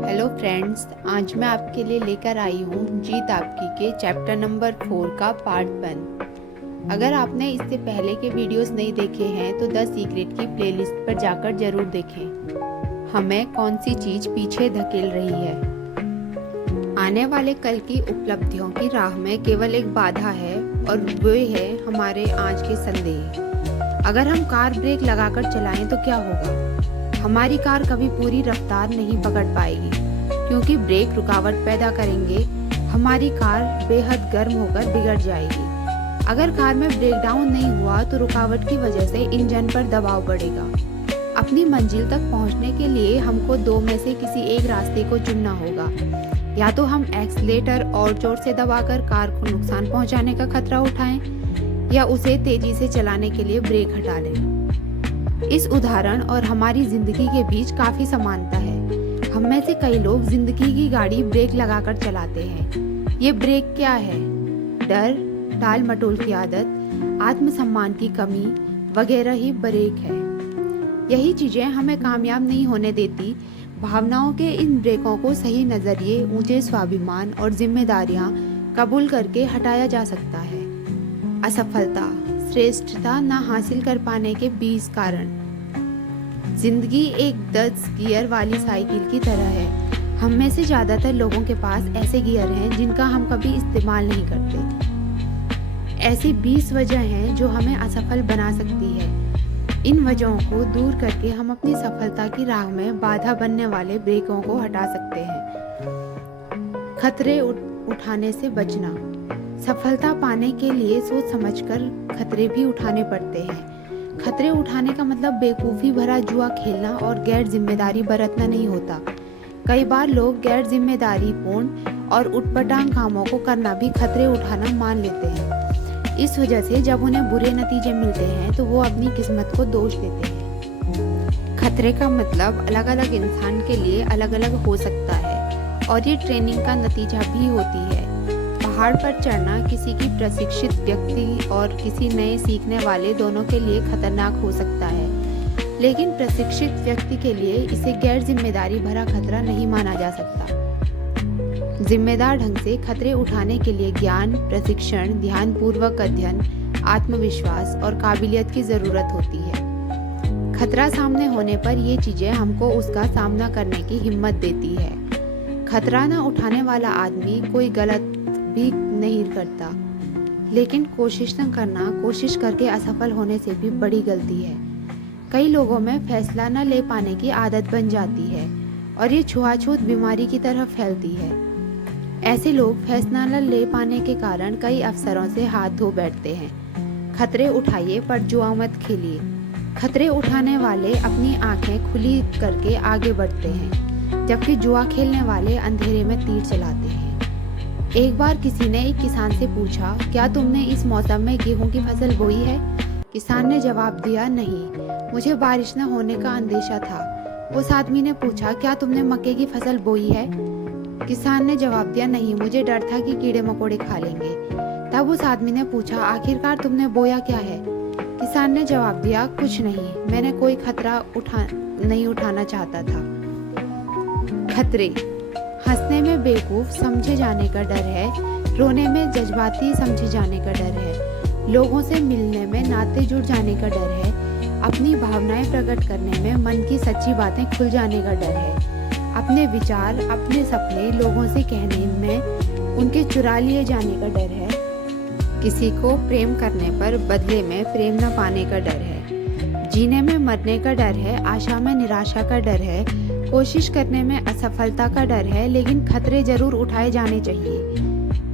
Hello friends, आज मैं आपके लिए लेकर आई हूँ जीत आपकी के चैप्टर नंबर 4 का पार्ट 1। अगर आपने इससे पहले के वीडियोस नहीं देखे हैं तो द सीक्रेट की प्लेलिस्ट पर जाकर जरूर देखें। हमें कौन सी चीज़ पीछे धकेल रही है। आने वाले कल की उपलब्धियों की राह में केवल एक बाधा है और वो है हमारे आज के संदेह। अगर हम कार ब्रेक लगाकर चलाएं तो क्या होगा? हमारी कार कभी पूरी रफ्तार नहीं पकड़ पाएगी क्योंकि ब्रेक रुकावट पैदा करेंगे। हमारी कार बेहद गर्म होकर बिगड़ जाएगी। अगर कार में ब्रेक डाउन नहीं हुआ तो रुकावट की वजह से इंजन पर दबाव बढ़ेगा। अपनी मंजिल तक पहुंचने के लिए हमको दो में से किसी एक रास्ते को चुनना होगा। या तो हम एक्सीलेटर और जोर से दबाकर कार को नुकसान पहुंचाने का खतरा उठाएं या उसे तेजी से चलाने के लिए ब्रेक हटा लें। इस उदाहरण और हमारी जिंदगी के बीच काफी समानता है। हम में से कई लोग जिंदगी की गाड़ी ब्रेक लगाकर चलाते हैं। ये ब्रेक क्या है? डर, टाल मटोल की आदत, आत्मसम्मान की कमी वगैरह ही ब्रेक है। यही चीजें हमें कामयाब नहीं होने देती। भावनाओं के इन ब्रेकों को सही नजरिए, ऊंचे स्वाभिमान और जिम्मेदारियां कबूल करके हटाया जा सकता है। असफलता, श्रेष्ठता न हासिल कर पाने के 20 कारण। जिंदगी एक 10 गियर वाली साइकिल की तरह है। हम में से ज्यादातर लोगों के पास ऐसे गियर हैं जिनका हम कभी इस्तेमाल नहीं करते। ऐसी 20 वजह हैं जो हमें असफल बना सकती है। इन वजहों को दूर करके हम अपनी सफलता की राह में बाधा बनने वाले ब्रेकों को हटा सकते हैं। खतरे उठाने से बचना। सफलता पाने के लिए सोच समझकर खतरे भी उठाने पड़ते हैं। खतरे उठाने का मतलब बेवकूफ़ी भरा जुआ खेलना और गैर जिम्मेदारी बरतना नहीं होता। कई बार लोग गैर जिम्मेदारी पूर्ण और उटपटांग कामों को करना भी खतरे उठाना मान लेते हैं। इस वजह से जब उन्हें बुरे नतीजे मिलते हैं तो वो अपनी किस्मत को दोष देते हैं। खतरे का मतलब अलग अलग इंसान के लिए अलग अलग हो सकता है और ये ट्रेनिंग का नतीजा भी होती है। पहाड़ पर चढ़ना किसी की प्रशिक्षित व्यक्ति और किसी नए सीखने वाले दोनों के लिए खतरनाक हो सकता है, लेकिन प्रशिक्षित व्यक्ति के लिए इसे गैर जिम्मेदारी भरा खतरा नहीं माना जा सकता। जिम्मेदार ढंग से खतरे उठाने के लिए ज्ञान, प्रशिक्षण, ध्यानपूर्वक अध्ययन, आत्मविश्वास और काबिलियत की जरूरत होती है। खतरा सामने होने पर ये चीजें हमको उसका सामना करने की हिम्मत देती है। खतरा न उठाने वाला आदमी कोई गलत भी नहीं करता, लेकिन कोशिश न करना, कोशिश करके असफल होने से भी बड़ी गलती है। कई लोगों में फैसला न ले पाने की आदत बन जाती है और ये छुआछूत बीमारी की तरह फैलती है। ऐसे लोग फैसला न ले पाने के कारण कई अवसरों से हाथ धो बैठते हैं। खतरे उठाइए पर जुआ मत खेलिए। खतरे उठाने वाले अपनी आंखें खुली करके आगे बढ़ते हैं, जबकि जुआ खेलने वाले अंधेरे में तीर चलाते हैं। एक बार किसी ने एक किसान से पूछा, क्या तुमने इस मौसम में गेहूं की फसल बोई है? किसान ने जवाब दिया, नहीं, मुझे बारिश न होने का अंदेशा था। उस आदमी ने पूछा, क्या तुमने मक्के की फसल बोई है? किसान ने जवाब दिया, नहीं, मुझे डर था कि कीड़े मकोड़े खा लेंगे। तब उस आदमी ने पूछा, आखिरकार तुमने बोया क्या है? किसान ने जवाब दिया, कुछ नहीं, मैंने कोई खतरा नहीं उठाना चाहता था। खतरे। हंसने में बेवकूफ समझे जाने का डर है, रोने में जज्बाती समझे जाने का डर है, लोगों से मिलने में नाते जुड़ जाने का डर है, अपनी भावनाएं प्रकट करने में मन की सच्ची बातें खुल जाने का डर है, अपने विचार, अपने सपने लोगों से कहने में उनके चुरा लिए जाने का डर है, किसी को प्रेम करने पर बदले में प्रेम न पाने का डर है, जीने में मरने का डर है, आशा में निराशा का डर है, कोशिश करने में असफलता का डर है। लेकिन खतरे जरूर उठाए जाने चाहिए,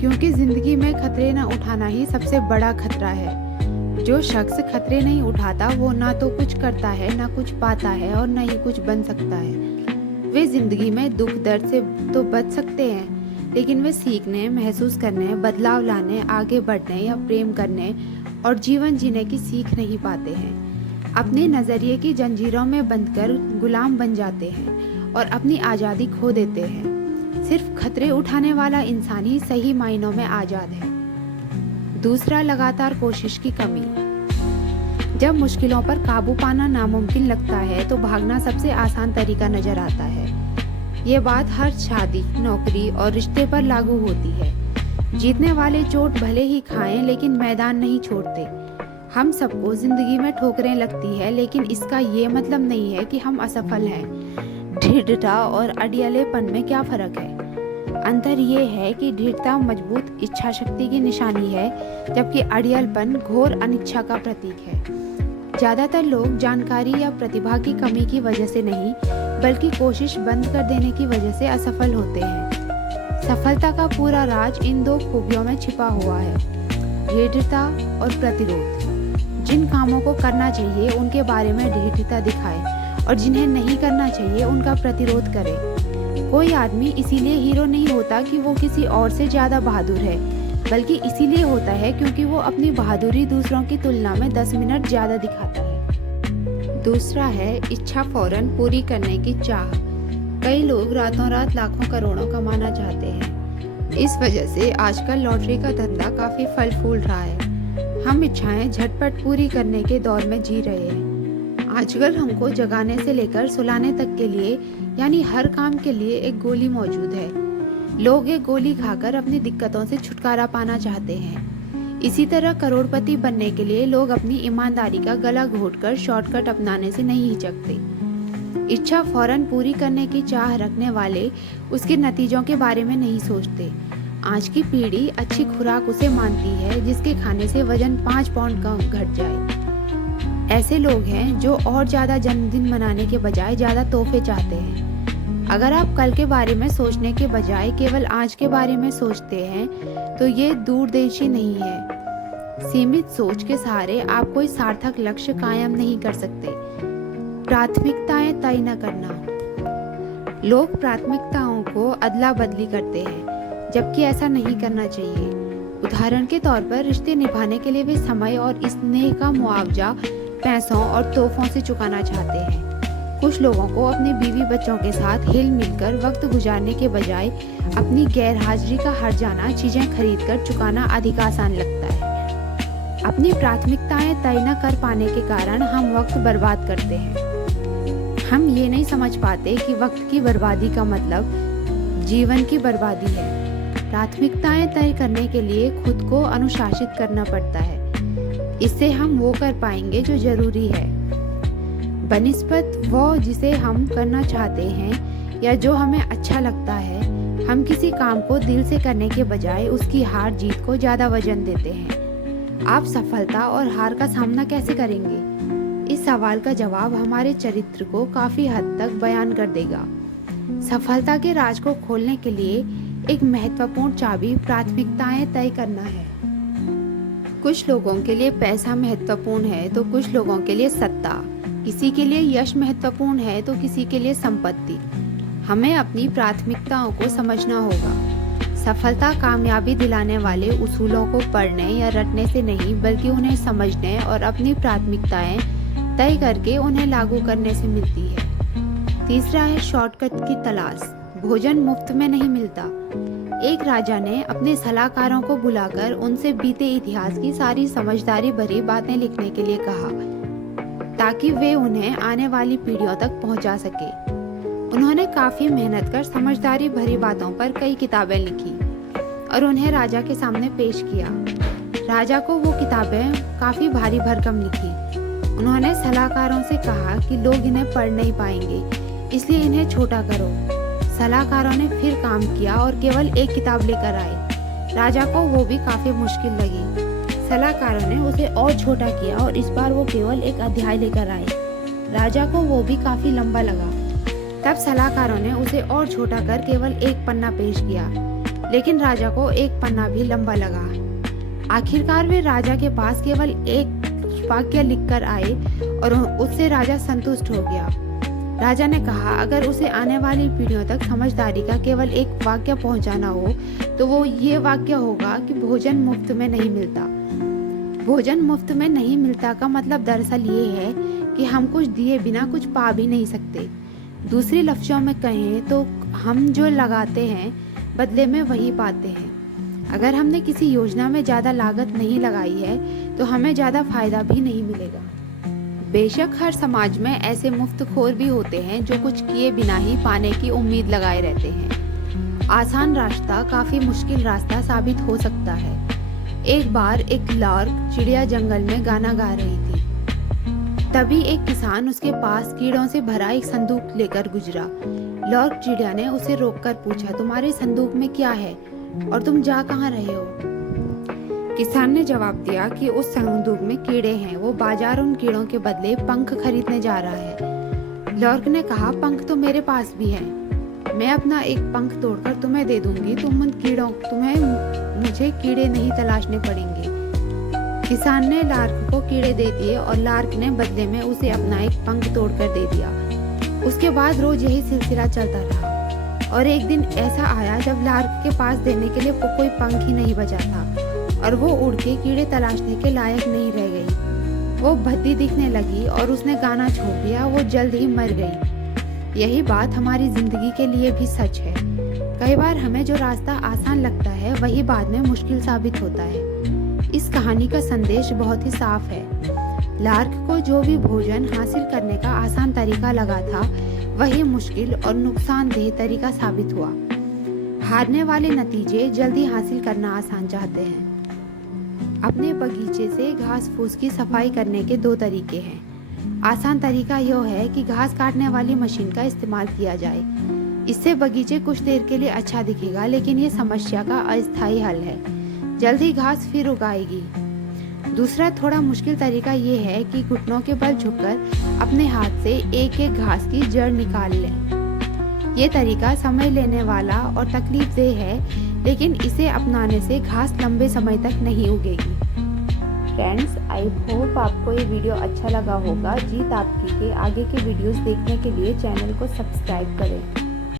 क्योंकि जिंदगी में खतरे न उठाना ही सबसे बड़ा खतरा है। जो शख्स खतरे नहीं उठाता वो ना तो कुछ करता है, ना कुछ पाता है और न ही कुछ बन सकता है। वे जिंदगी में दुख दर्द से तो बच सकते हैं, लेकिन वे सीखने, महसूस करने, बदलाव लाने, आगे बढ़ने या प्रेम करने और जीवन जीने की सीख नहीं पाते हैं। अपने नजरिए की जंजीरों में बंधकर गुलाम बन जाते हैं और अपनी आज़ादी खो देते हैं। सिर्फ खतरे उठाने वाला इंसान ही सही मायनों में आज़ाद है। दूसरा, लगातार कोशिश की कमी। जब मुश्किलों पर काबू पाना नामुमकिन लगता है तो भागना सबसे आसान तरीका नजर आता है। ये बात हर शादी, नौकरी और रिश्ते पर लागू होती है। जीतने वाले चोट भले ही खाएं लेकिन मैदान नहीं छोड़ते। हम सबको जिंदगी में ठोकरें लगती है, लेकिन इसका ये मतलब नहीं है कि हम असफल हैं। दृढ़ता और अड़ियलेपन में क्या फर्क है? अंतर ये है कि दृढ़ता मजबूत इच्छा शक्ति की निशानी है, जबकि अड़ियलपन घोर अनिच्छा का प्रतीक है। ज़्यादातर लोग जानकारी या प्रतिभा की कमी की वजह से नहीं, बल्कि कोशिश बंद कर देने की वजह से असफल होते हैं। सफलता का पूरा राज इन दो खूबियों में छिपा हुआ है, दृढ़ता और प्रतिरोध। जिन कामों को करना चाहिए उनके बारे में दृढ़ता दिखाए और जिन्हें नहीं करना चाहिए उनका प्रतिरोध करे। कोई आदमी इसीलिए हीरो नहीं होता कि वो किसी और से ज़्यादा बहादुर है, बल्कि इसीलिए होता है क्योंकि वो अपनी बहादुरी दूसरों की तुलना में 10 मिनट ज़्यादा दिखाता है। दूसरा है इच्छा फौरन पूरी करने की चाह। कई लोग रातों रात लाखों करोड़ों कमाना चाहते हैं। इस वजह से आजकल लॉटरी का धंधा काफ़ी फल फूल रहा है। हम इच्छाएं झटपट पूरी करने के दौर में जी रहे हैं। आजकल हमको जगाने से लेकर सुलाने तक के लिए, यानी हर काम के लिए एक गोली मौजूद है। लोग एक गोली खाकर अपनी दिक्कतों से छुटकारा पाना चाहते हैं। इसी तरह करोड़पति बनने के लिए लोग अपनी ईमानदारी का गला घोटकर शॉर्टकट अपनाने से नहीं हिचकते। इच्छा फौरन पूरी करने की चाह रखने वाले उसके नतीजों के बारे में नहीं सोचते। आज की पीढ़ी अच्छी खुराक उसे मानती है जिसके खाने से वजन 5 पाउंड कम घट जाए। ऐसे लोग हैं जो और ज़्यादा जन्मदिन मनाने के बजाय ज़्यादा तोहफे चाहते हैं। अगर आप कल के बारे में सोचने के बजाय केवल आज के बारे में सोचते हैं तो ये दूरदर्शी नहीं है। सीमित सोच के सहारे आप कोई सार्थक लक्ष्य कायम नहीं कर सकते। प्राथमिकताएं तय न करना। लोग प्राथमिकताओं को अदला बदली करते हैं, जबकि ऐसा नहीं करना चाहिए। उदाहरण के तौर पर रिश्ते निभाने के लिए वे समय और स्नेह का मुआवजा पैसों और तोहफों से चुकाना चाहते हैं। कुछ लोगों को अपने बीवी बच्चों के साथ हिल मिलकर वक्त गुजारने के बजाय अपनी गैर हाजिरी का हट जाना चीजें खरीदकर चुकाना अधिक आसान लगता है। अपनी प्राथमिकताएं तय न कर पाने के कारण हम वक्त बर्बाद करते हैं। हम ये नहीं समझ पाते कि वक्त की बर्बादी का मतलब जीवन की बर्बादी है। प्राथमिकताएं तय करने के लिए खुद को अनुशासित करना पड़ता है। इससे हम वो कर पाएंगे जो जरूरी है, बनिस्बत वो जिसे हम करना चाहते हैं या जो हमें अच्छा लगता है। हम किसी काम को दिल से करने के बजाय उसकी हार जीत को ज़्यादा वजन देते हैं। आप सफलता और हार का सामना कैसे करेंगे? इस सवाल का जवाब हमारे चरित्र को काफ़ी हद तक बयान कर देगा। सफलता के राज को खोलने के लिए एक महत्वपूर्ण चाबी प्राथमिकताएं तय करना है। कुछ लोगों के लिए पैसा महत्वपूर्ण है तो कुछ लोगों के लिए सत्ता, किसी के लिए यश महत्वपूर्ण है तो किसी के लिए संपत्ति। हमें अपनी प्राथमिकताओं को समझना होगा। सफलता कामयाबी दिलाने वाले उसूलों को पढ़ने या रटने से नहीं, बल्कि उन्हें समझने और अपनी प्राथमिकताएं तय करके उन्हें लागू करने से मिलती है। तीसरा है शॉर्टकट की तलाश। भोजन मुफ्त में नहीं मिलता। एक राजा ने अपने सलाहकारों को बुलाकर उनसे बीते इतिहास की सारी समझदारी भरी बातें लिखने के लिए कहा, ताकि वे उन्हें आने वाली पीढ़ियों तक पहुंचा सके। उन्होंने काफी मेहनत कर समझदारी भरी बातों पर कई किताबें लिखी और उन्हें राजा के सामने पेश किया। राजा को वो किताबें काफी भारी भरकम लिखी। उन्होंने सलाहकारों से कहा कि लोग इन्हें पढ़ नहीं पाएंगे, इसलिए इन्हें छोटा करो। सलाहकारों ने फिर काम किया और केवल एक किताब लेकर आए। राजा को वो भी काफी मुश्किल लगी। सलाहकारों ने उसे और छोटा किया और इस बार वो केवल एक अध्याय लेकर आए। राजा को वो भी काफी लंबा लगा। तब सलाहकारों ने उसे और छोटा कर केवल एक पन्ना पेश किया, लेकिन राजा को एक पन्ना भी लंबा लगा। आखिरकार वे राजा के पास केवल एक वाक्य लिखकर आए और उससे राजा संतुष्ट हो गया। राजा ने कहा, अगर उसे आने वाली पीढ़ियों तक समझदारी का केवल एक वाक्य पहुंचाना हो तो वो ये वाक्य होगा कि भोजन मुफ्त में नहीं मिलता। भोजन मुफ्त में नहीं मिलता का मतलब दरअसल ये है कि हम कुछ दिए बिना कुछ पा भी नहीं सकते। दूसरे लफ्ज़ों में कहें तो हम जो लगाते हैं बदले में वही पाते हैं। अगर हमने किसी योजना में ज़्यादा लागत नहीं लगाई है तो हमें ज़्यादा फायदा भी नहीं मिलेगा। बेशक हर समाज में ऐसे मुफ्तखोर भी होते हैं जो कुछ किए बिना ही पाने की उम्मीद लगाए रहते हैं। आसान रास्ता काफी मुश्किल रास्ता साबित हो सकता है। एक बार एक लार्क चिड़िया जंगल में गाना गा रही थी। तभी एक किसान उसके पास कीड़ों से भरा एक संदूक लेकर गुजरा। लार्क चिड़िया ने उसे रोककर पूछा, तुम्हारे संदूक में क्या है और तुम जा कहाँ रहे हो? किसान ने जवाब दिया कि उस संदूक में कीड़े हैं, वो बाजार उन कीड़ों के बदले पंख खरीदने जा रहा है। लार्क ने कहा, पंख तो मेरे पास भी हैं, मैं अपना एक पंख तोड़कर तुम्हें दे दूंगी, तुम्हें मुझे कीड़े नहीं तलाशने पड़ेंगे। किसान ने लार्क को कीड़े दे दिए और लार्क ने बदले में उसे अपना एक पंख तोड़कर दे दिया। उसके बाद रोज यही सिलसिला चलता रहा और एक दिन ऐसा आया जब लार्क के पास देने के लिए कोई पंख ही नहीं बचा था और वो उड़ के कीड़े तलाशने के लायक नहीं रह गई। वो भद्दी दिखने लगी और उसने गाना छोड़ दिया, वो जल्द ही मर गई। यही बात हमारी जिंदगी के लिए भी सच है। कई बार हमें जो रास्ता आसान लगता है वही बाद में मुश्किल साबित होता है। इस कहानी का संदेश बहुत ही साफ है। लार्क को जो भी भोजन हासिल करने का आसान तरीका लगा था वही मुश्किल और नुकसानदेह तरीका साबित हुआ। हारने वाले नतीजे जल्दी हासिल करना आसान चाहते हैं। अपने बगीचे से घास फूस की सफाई करने के 2 तरीके हैं। आसान तरीका यह है कि घास काटने वाली मशीन का इस्तेमाल किया जाए। इससे बगीचे कुछ देर के लिए अच्छा दिखेगा, लेकिन ये समस्या का अस्थायी हल है। जल्दी घास फिर उगाएगी। दूसरा थोड़ा मुश्किल तरीका ये है कि घुटनों के बल झुककर अपने हाथ से एक एक घास की जड़ निकाल लें। ये तरीका समय लेने वाला और तकलीफदेह है, लेकिन इसे अपनाने से घास लंबे समय तक नहीं उगेगी। फ्रेंड्स, आई होप आपको ये वीडियो अच्छा लगा होगा। जीत आपकी के आगे के वीडियोस देखने के लिए चैनल को सब्सक्राइब करें।